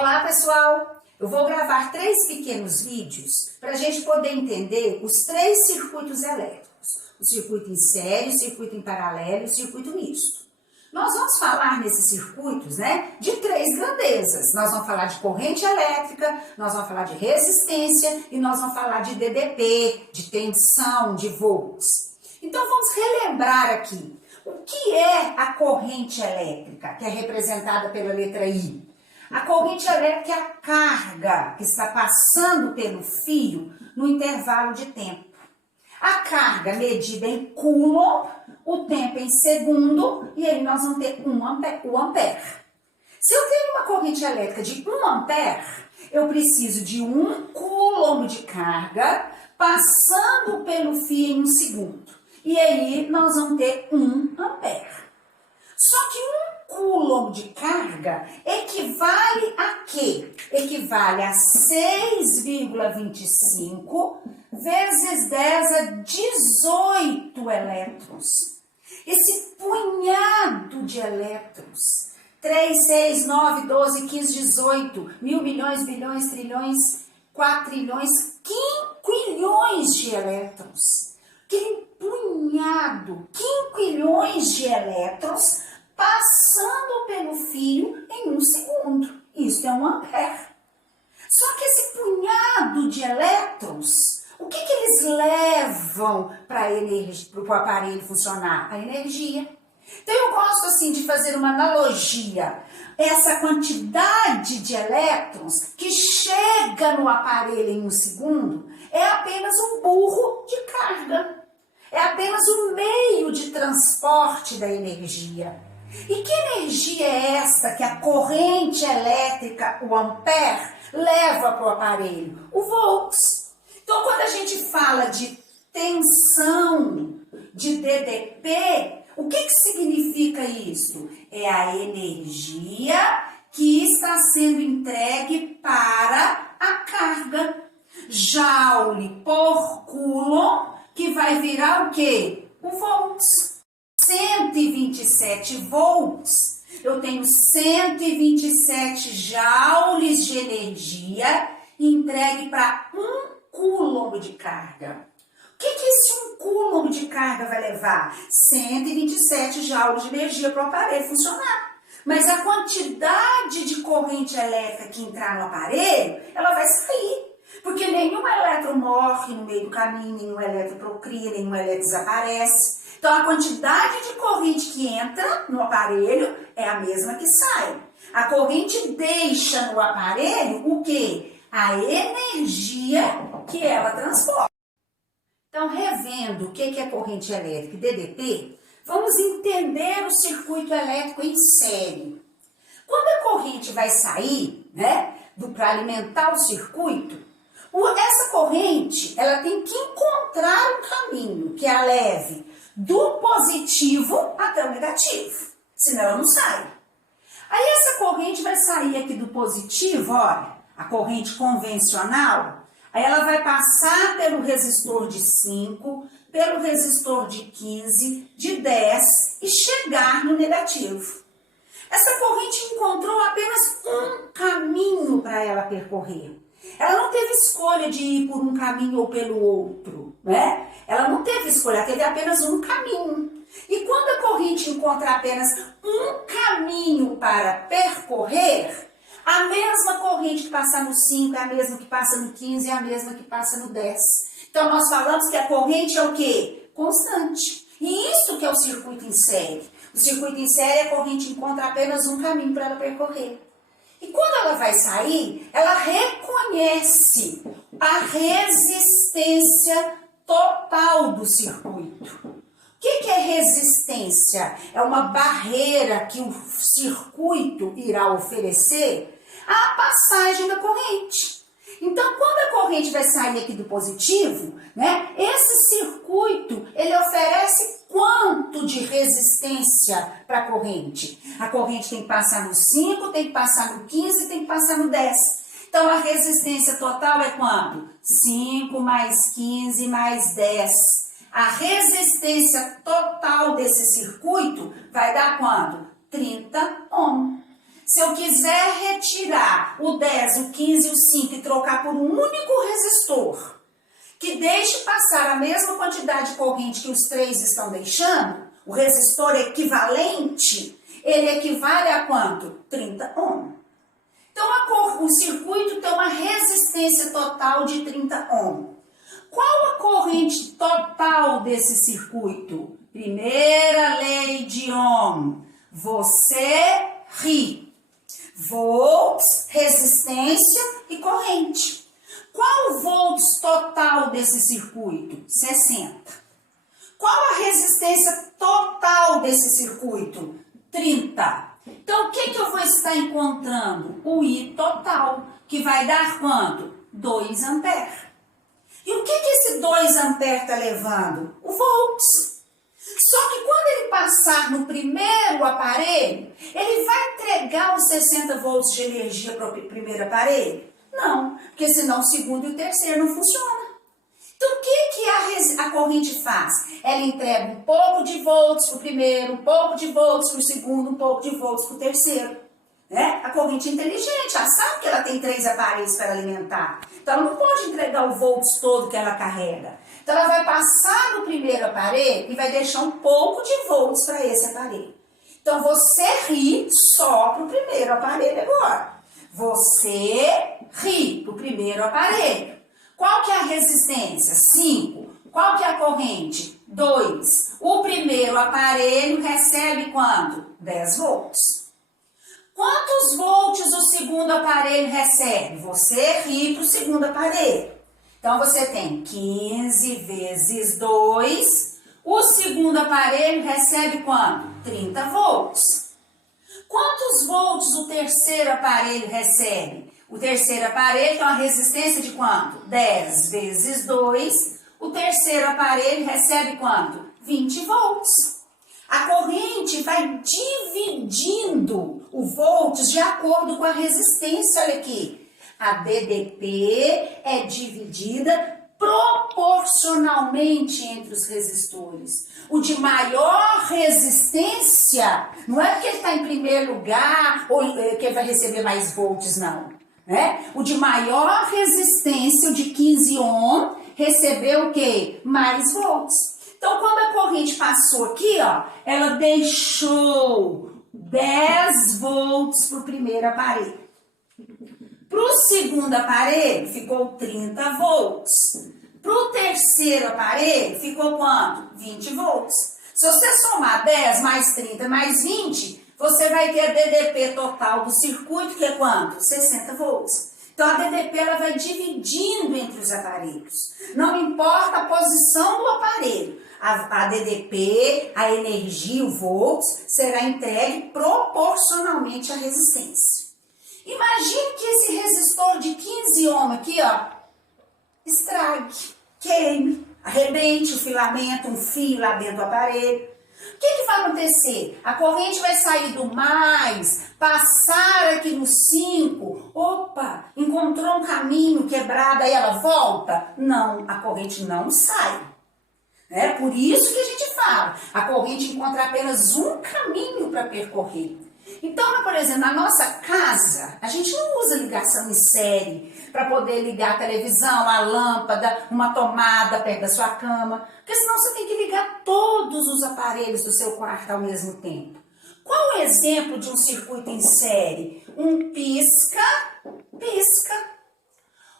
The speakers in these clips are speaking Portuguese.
Olá pessoal, eu vou gravar 3 pequenos vídeos para a gente poder entender os 3 circuitos elétricos. O circuito em série, o circuito em paralelo e o circuito misto. Nós vamos falar nesses circuitos, de 3 grandezas. Nós vamos falar de corrente elétrica, nós vamos falar de resistência e nós vamos falar de DDP, de tensão, de volts. Então vamos relembrar aqui o que é a corrente elétrica, que é representada pela letra I. A corrente elétrica é a carga que está passando pelo fio no intervalo de tempo. A carga medida em coulomb, o tempo em segundo, e aí nós vamos ter o ampere. Se eu tenho uma corrente elétrica de 1 ampere, eu preciso de 1 coulomb de carga passando pelo fio em 1 segundo. E aí nós vamos ter 1 ampere. Só que 1 coulomb de carga equivale a quê? Equivale a 6,25 vezes 10 a 18 elétrons. Esse punhado de elétrons, 3, 6, 9, 12, 15, 18, mil, milhões, bilhões, trilhões, quatrilhões, quinquilhões de elétrons. Aquele punhado, quinquilhões de elétrons passando pelo fio em 1 segundo. Isso é 1 ampere. Só que esse punhado de elétrons, o que eles levam para o aparelho funcionar? A energia. Então eu gosto assim de fazer uma analogia. Essa quantidade de elétrons que chega no aparelho em 1 segundo é apenas um burro de carga. É apenas o meio de transporte da energia. E que energia é esta que a corrente elétrica, o ampere, leva para o aparelho? O volts. Então, quando a gente fala de tensão, de DDP, o que significa isso? É a energia que está sendo entregue para a carga. Joule por coulomb, que vai virar o quê? O volts. 127 volts, eu tenho 127 joules de energia entregue para 1 coulomb de carga. O que esse 1 coulomb de carga vai levar? 127 joules de energia para o aparelho funcionar. Mas a quantidade de corrente elétrica que entrar no aparelho, ela vai sair. Porque nenhum elétron morre no meio do caminho, nenhum elétron procria, nenhum elétron desaparece. Então, a quantidade de corrente que entra no aparelho é a mesma que sai. A corrente deixa no aparelho o quê? A energia que ela transporta. Então, revendo o que é corrente elétrica e DDP, vamos entender o circuito elétrico em série. Quando a corrente vai sair, para alimentar o circuito, essa corrente ela tem que encontrar um caminho que a leve do positivo até o negativo, senão ela não sai. Aí essa corrente vai sair aqui do positivo, olha, a corrente convencional, aí ela vai passar pelo resistor de 5, pelo resistor de 15, de 10 e chegar no negativo. Essa corrente encontrou apenas um caminho para ela percorrer. Ela não teve escolha de ir por um caminho ou pelo outro, Ela não teve escolha, ela teve apenas um caminho. E quando a corrente encontra apenas um caminho para percorrer, a mesma corrente que passa no 5 é a mesma que passa no 15, é a mesma que passa no 10. Então nós falamos que a corrente é o quê? Constante. E isso que é o circuito em série. O circuito em série, a corrente encontra apenas um caminho para ela percorrer. E quando ela vai sair, ela reconhece a resistência total do circuito. O que é resistência? É uma barreira que o circuito irá oferecer à passagem da corrente. Então, quando a corrente vai sair aqui do positivo, esse circuito, ele oferece quanto de resistência para a corrente? A corrente tem que passar no 5, tem que passar no 15, tem que passar no 10. Então, a resistência total é quanto? 5 mais 15 mais 10. A resistência total desse circuito vai dar quanto? 30 ohms. Se eu quiser retirar o o 15 e o 5 e trocar por um único resistor, que deixe passar a mesma quantidade de corrente que os três estão deixando, o resistor equivalente, ele equivale a quanto? 30 ohm. Então, o circuito tem uma resistência total de 30 ohm. Qual a corrente total desse circuito? Primeira lei de Ohm. Você ri. Volts, resistência e corrente. Qual o volts total desse circuito? 60. Qual a resistência total desse circuito? 30. Então, o que eu vou estar encontrando? O I total, que vai dar quanto? 2 amperes. E o que esse 2 amperes está levando? O volts. Só que quando ele passar no primeiro aparelho, ele vai entregar os 60 volts de energia para o primeiro aparelho? Não, porque senão o segundo e o terceiro não funcionam. Então, o que a corrente faz? Ela entrega um pouco de volts para o primeiro, um pouco de volts para o segundo, um pouco de volts para o terceiro. Né? A corrente é inteligente, ela sabe que ela tem 3 aparelhos para alimentar. Então, ela não pode entregar o volts todo que ela carrega. Então, ela vai passar no primeiro aparelho e vai deixar um pouco de volts para esse aparelho. Então, você ri só para o primeiro aparelho agora. Você ri para o primeiro aparelho. Qual que é a resistência? 5. Qual que é a corrente? 2. O primeiro aparelho recebe quanto? 10 volts. Quantos volts o segundo aparelho recebe? Você ri para o segundo aparelho. Então, você tem 15 vezes 2. O segundo aparelho recebe quanto? 30 volts. Quantos volts o terceiro aparelho recebe? O terceiro aparelho tem uma resistência de quanto? 10 vezes 2. O terceiro aparelho recebe quanto? 20 volts. A corrente vai dividindo o volts de acordo com a resistência. Olha aqui. A DDP é dividida proporcionalmente entre os resistores. O de maior resistência, não é porque ele está em primeiro lugar ou que ele vai receber mais volts, não. Né? O de maior resistência, o de 15 ohm, recebeu o quê? Mais volts. Então, quando a corrente passou aqui, ó, ela deixou 10 volts para o primeiro aparelho. Para o segundo aparelho, ficou 30 volts. Para o terceiro aparelho, ficou quanto? 20 volts. Se você somar 10 mais 30 mais 20, você vai ter a DDP total do circuito, que é quanto? 60 volts. Então, a DDP ela vai dividindo entre os aparelhos. Não importa a posição do aparelho. A DDP, a energia, o volts, será entregue proporcionalmente à resistência. Imagine que esse resistor de 15 ohm aqui, ó, estrague, queime, arrebente o filamento, um fio lá dentro do aparelho. O que vai acontecer? A corrente vai sair do mais, passar aqui no 5, opa, encontrou um caminho quebrado, aí ela volta? Não, a corrente não sai. É por isso que a gente fala, a corrente encontra apenas um caminho para percorrer. Então, por exemplo, na nossa casa, a gente não usa ligação em série para poder ligar a televisão, a lâmpada, uma tomada perto da sua cama, porque senão você tem que ligar todos os aparelhos do seu quarto ao mesmo tempo. Qual o exemplo de um circuito em série? Um pisca-pisca.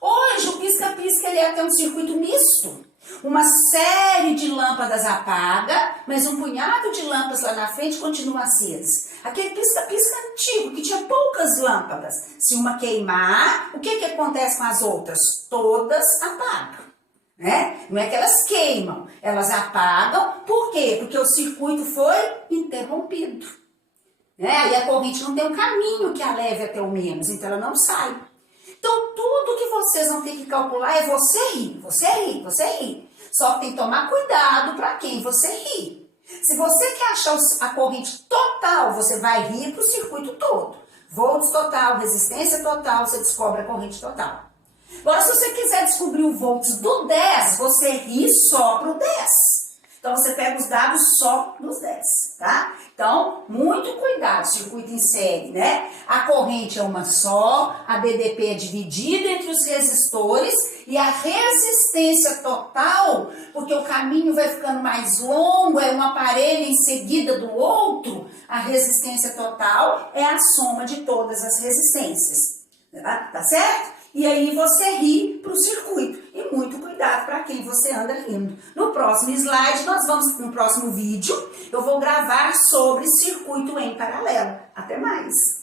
Hoje, o pisca-pisca ele é até um circuito misto. Uma série de lâmpadas apaga, mas um punhado de lâmpadas lá na frente continua acesas. Aquele pisca-pisca antigo, que tinha poucas lâmpadas. Se uma queimar, o que acontece com as outras? Todas apagam. Né? Não é que elas queimam, elas apagam. Por quê? Porque o circuito foi interrompido. Né? Aí a corrente não tem um caminho que a leve até o menos, então ela não sai. Então, tudo que vocês vão ter que calcular é você rir, você rir, você rir. Só que tem que tomar cuidado para quem você ri. Se você quer achar a corrente total, você vai rir para o circuito todo. Volts total, resistência total, você descobre a corrente total. Agora, se você quiser descobrir o volts do 10, você ri só para o 10. Então, você pega os dados só dos 10, tá? Então, muito cuidado, circuito em série, né? A corrente é uma só, a DDP é dividida entre os resistores e a resistência total, porque o caminho vai ficando mais longo, é um aparelho em seguida do outro, a resistência total é a soma de todas as resistências, tá certo? E aí você ri para o circuito. E muito cuidado para quem você anda rindo. No próximo slide, no próximo vídeo, eu vou gravar sobre circuito em paralelo. Até mais!